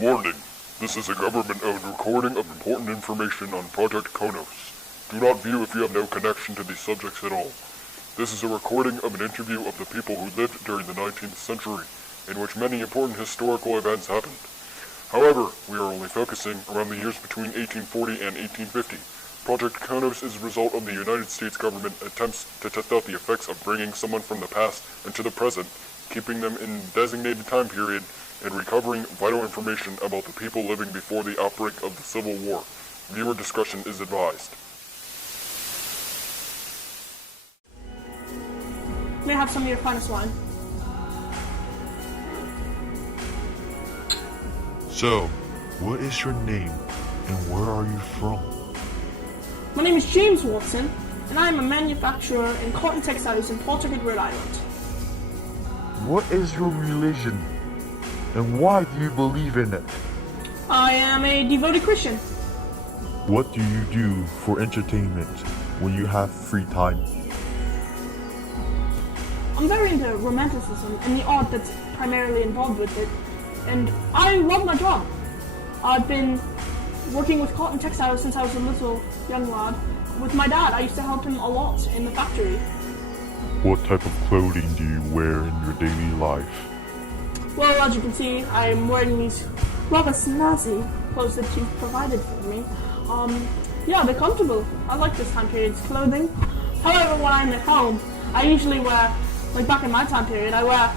Warning. This is a government-owned recording of important information on Project Konos. Do not view if you have no connection to these subjects at all. This is a recording of an interview of the people who lived during the 19th century, in which many important historical events happened. However, we are only focusing around the years between 1840 and 1850. Project Konos is a result of the United States government attempts to test out the effects of bringing someone from the past into the present, keeping them in a designated time period, and recovering vital information about the people living before the outbreak of the Civil War. Viewer discretion is advised. May I have some of your finest wine? So, what is your name and where are you from? My name is James Watson, and I am a manufacturer in cotton textiles in Pawtucket, Rhode Island. What is your religion and why do you believe in it? I am a devoted Christian. What do you do for entertainment when you have free time? I'm very into romanticism and the art that's primarily involved with it, and I love my job. I've been working with cotton textiles since I was a little young lad. With my dad, I used to help him a lot in the factory. What type of clothing do you wear in your daily life? Well, as you can see, I'm wearing these rather snazzy clothes that you've provided for me. Yeah, they're comfortable. I like this time period's clothing. However, when I'm at home, I usually wear, like back in my time period, I wear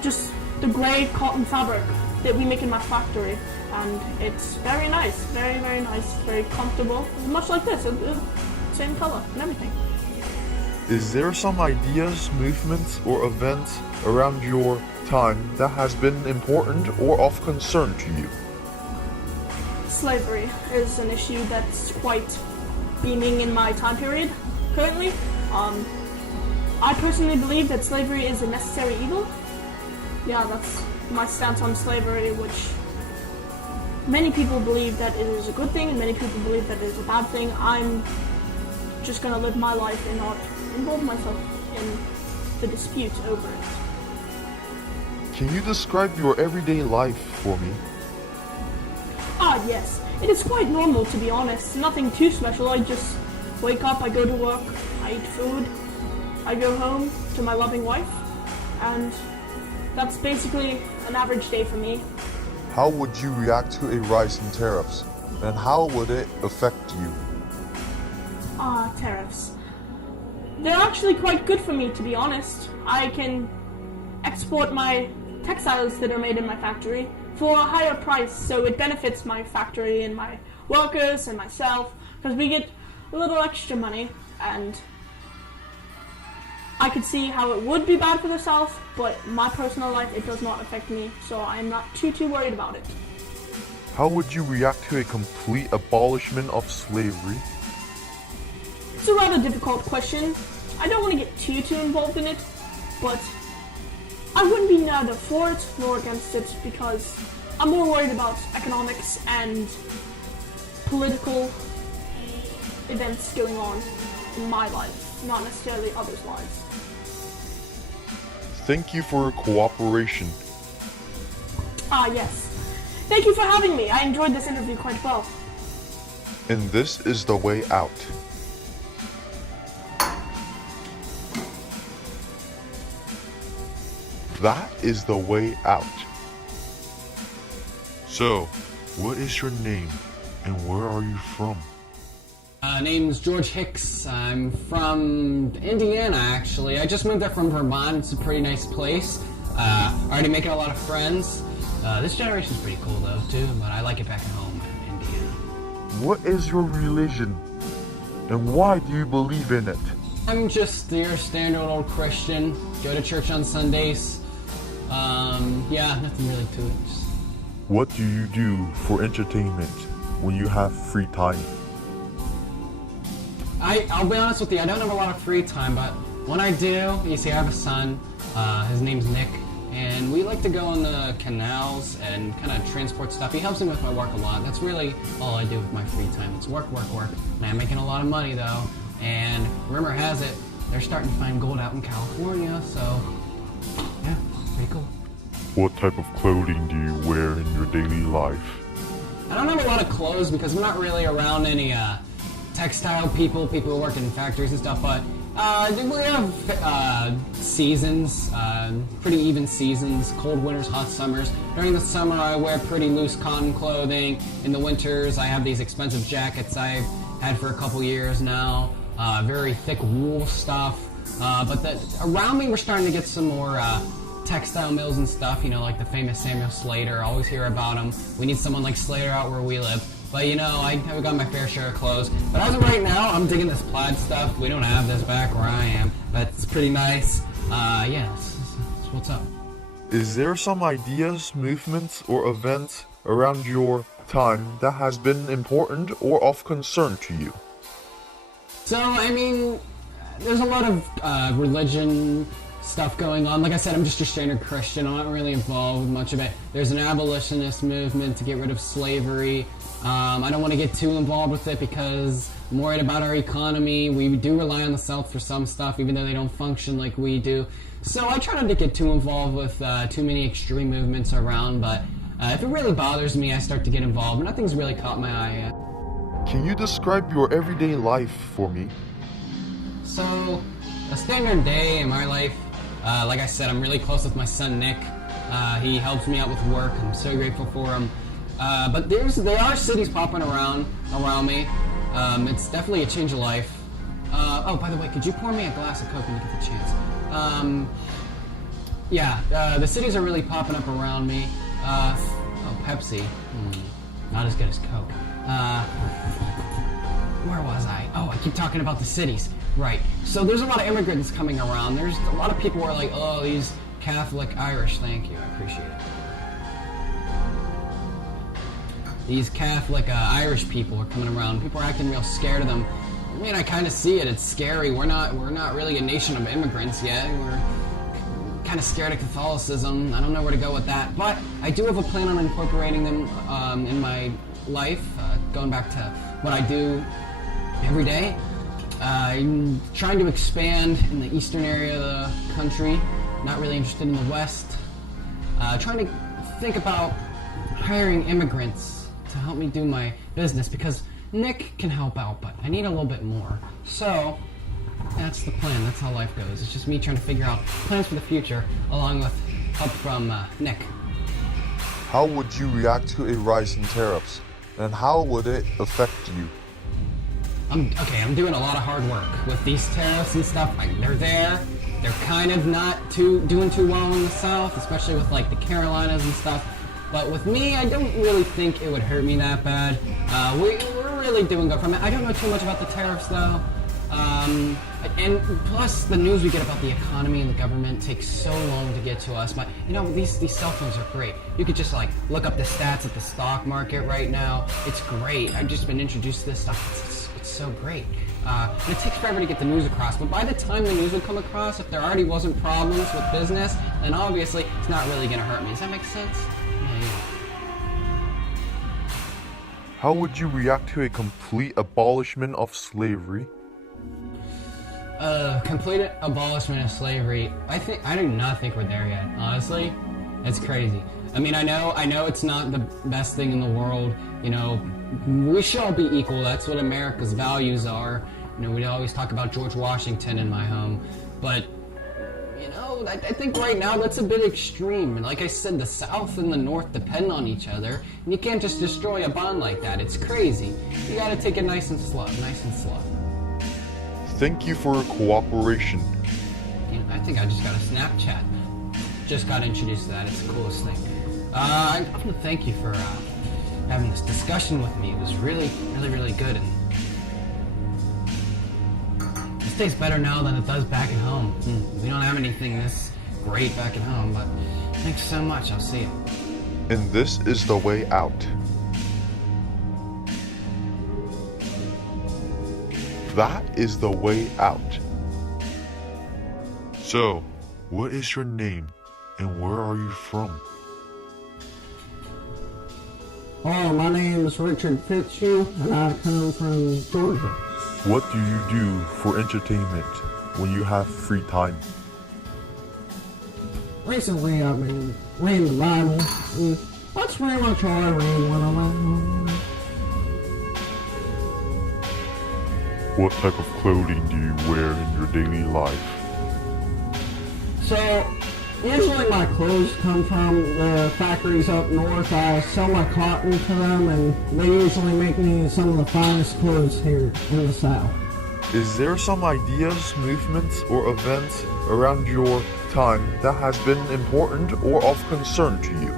just the grey cotton fabric that we make in my factory. And it's very nice, very, very nice, very comfortable. Much like this, same color and everything. Is there some ideas, movements, or events around your time that has been important or of concern to you? Slavery is an issue that's quite beaming in my time period currently. I personally believe that slavery is a necessary evil. Yeah, that's my stance on slavery, which many people believe that it is a good thing and many people believe that it is a bad thing. I'm just going to live my life and not involve myself in the dispute over it. Can you describe your everyday life for me? Ah, yes. It is quite normal, to be honest. Nothing too special. I just wake up, I go to work, I eat food, I go home to my loving wife, and that's basically an average day for me. How would you react to a rise in tariffs, and how would it affect you? Tariffs. They're actually quite good for me, to be honest. I can export my textiles that are made in my factory for a higher price, so it benefits my factory and my workers and myself, because we get a little extra money, and I could see how it would be bad for the South, but my personal life, it does not affect me, so I'm not too worried about it. How would you react to a complete abolishment of slavery? It's a rather difficult question. I don't want to get too involved in it, but I wouldn't be neither for it nor against it because I'm more worried about economics and political events going on in my life, not necessarily others' lives. Thank you for your cooperation. Yes. Thank you for having me. I enjoyed this interview quite well. And this is the way out. That is the way out. So, what is your name and where are you from? Name's George Hicks. I'm from Indiana, actually. I just moved there from Vermont. It's a pretty nice place. Already making a lot of friends. This generation's pretty cool, though, too, but I like it back at home in Indiana. What is your religion and why do you believe in it? I'm just your standard old Christian. Go to church on Sundays. Yeah, nothing really to it. Just... What do you do for entertainment when you have free time? I'll be honest with you, I don't have a lot of free time, but when I do, you see I have a son, his name's Nick, and we like to go on the canals and kind of transport stuff. He helps me with my work a lot. That's really all I do with my free time. It's work. And I'm making a lot of money though, and rumor has it, they're starting to find gold out in California, so yeah, pretty cool. What type of clothing do you wear in your daily life? I don't have a lot of clothes because I'm not really around any textile people who work in factories and stuff, but we have seasons, pretty even seasons, cold winters, hot summers. During the summer I wear pretty loose cotton clothing. In the winters I have these expensive jackets I've had for a couple years now, very thick wool stuff. But around me we're starting to get some more textile mills and stuff, you know, like the famous Samuel Slater. I always hear about him. We need someone like Slater out where we live. But you know, I haven't got my fair share of clothes. But as of right now, I'm digging this plaid stuff. We don't have this back where I am, but it's pretty nice. Yeah, that's what's up. Is there some ideas, movements, or events around your time that has been important or of concern to you? So, I mean, there's a lot of religion stuff going on. Like I said, I'm just a standard Christian. I'm not really involved with much of it. There's an abolitionist movement to get rid of slavery. I don't want to get too involved with it because I'm worried about our economy. We do rely on the South for some stuff, even though they don't function like we do. So I try not to get too involved with too many extreme movements around, but if it really bothers me, I start to get involved. Nothing's really caught my eye yet. Can you describe your everyday life for me? So, a standard day in my life, like I said, I'm really close with my son Nick. He helps me out with work. I'm so grateful for him. But there are cities popping around me. It's definitely a change of life. Oh, by the way, could you pour me a glass of Coke when you get the chance? The cities are really popping up around me. Pepsi. Not as good as Coke. Where was I? Oh, I keep talking about the cities. Right. So there's a lot of immigrants coming around. There's a lot of people who are like, oh, these Catholic Irish. Thank you. I appreciate it. These Catholic Irish people are coming around. People are acting real scared of them. I mean, I kind of see it. It's scary. We're not really a nation of immigrants yet. We're kind of scared of Catholicism. I don't know where to go with that. But I do have a plan on incorporating them in my life, going back to what I do every day. I'm trying to expand in the eastern area of the country. Not really interested in the west. Trying to think about hiring immigrants to help me do my business because Nick can help out, but I need a little bit more. So that's the plan. That's how life goes. It's just me trying to figure out plans for the future along with help from Nick. How would you react to a rise in tariffs, and how would it affect you? I'm doing a lot of hard work with these tariffs and stuff. They're there. They're kind of not doing too well in the South, especially with like the Carolinas and stuff. But with me, I don't really think it would hurt me that bad. We're really doing good from it. I don't know too much about the tariffs though. And plus the news we get about the economy and the government takes so long to get to us. But you know, these cell phones are great. You could just like look up the stats at the stock market right now. It's great. I've just been introduced to this stuff. It's so great. And it takes forever to get the news across, but by the time the news would come across, if there already wasn't problems with business, then obviously it's not really going to hurt me. Does that make sense? Yeah. How would you react to a complete abolishment of slavery? Complete abolishment of slavery. I do not think we're there yet. Honestly, it's crazy. I mean, I know it's not the best thing in the world. You know, we should all be equal. That's what America's values are. You know, we always talk about George Washington in my home, but you know, I think right now that's a bit extreme. And like I said, the South and the North depend on each other, and you can't just destroy a bond like that. It's crazy. You gotta take it nice and slow, Thank you for your cooperation. You know, I think I just got a Snapchat. Just got introduced to that. It's the coolest thing. I want to thank you for having this discussion with me. It was really, really, really good. And this tastes better now than it does back at home. We don't have anything this great back at home, but thanks so much. I'll see you. And this is the way out. That is the way out. So, what is your name and where are you from? Oh, my name is Richard Fitzhugh and I come from Georgia. What do you do for entertainment when you have free time? recently I've been reading the Bible. And that's pretty much all I read when I'm at home. What type of clothing do you wear in your daily life? So, usually my clothes come from the factories up north. I sell my cotton to them, and they usually make me some of the finest clothes here in the South. Is there some ideas, movements, or events around your time that has been important or of concern to you?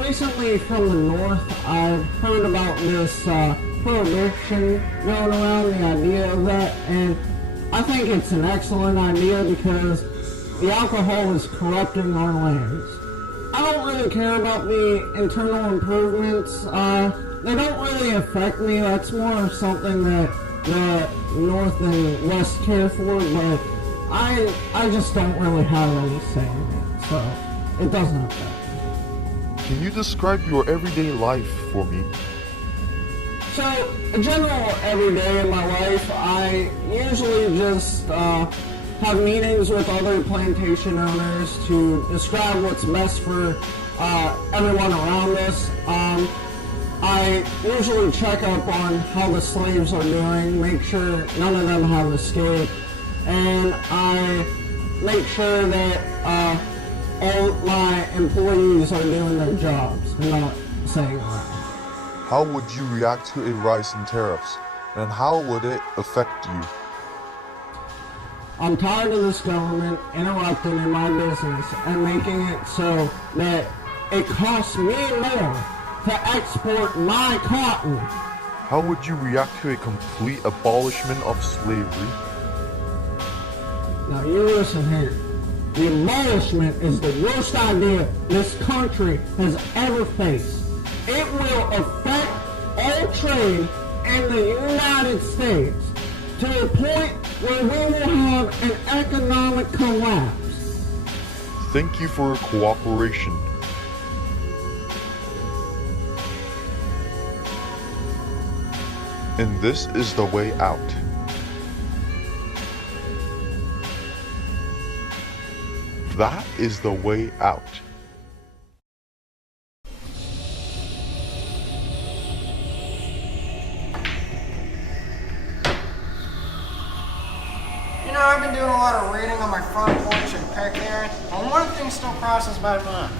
Recently from the north, I've heard about this prohibition going around, the idea of that, and I think it's an excellent idea because the alcohol is corrupting our lands. I don't really care about the internal improvements. They don't really affect me. That's more of something that the North and West care for, but I just don't really have any say in it, so it doesn't affect me. Can you describe your everyday life for me? So, a general everyday in my life, I usually just have meetings with other plantation owners to describe what's best for everyone around us. I usually check up on how the slaves are doing, make sure none of them have escaped, and I make sure that all my employees are doing their jobs and not saying that. How would you react to a rise in tariffs, and how would it affect you? I'm tired of this government interrupting in my business and making it so that it costs me more to export my cotton. How would you react to a complete abolishment of slavery? Now you listen here. The abolishment is the worst idea this country has ever faced. It will affect all trade in the United States to the point where we will have an economic collapse. Thank you for your cooperation. And this is the way out. That is the way out. You know, I've been doing a lot of reading on my front porch and picnic, and one thing still crosses my mind.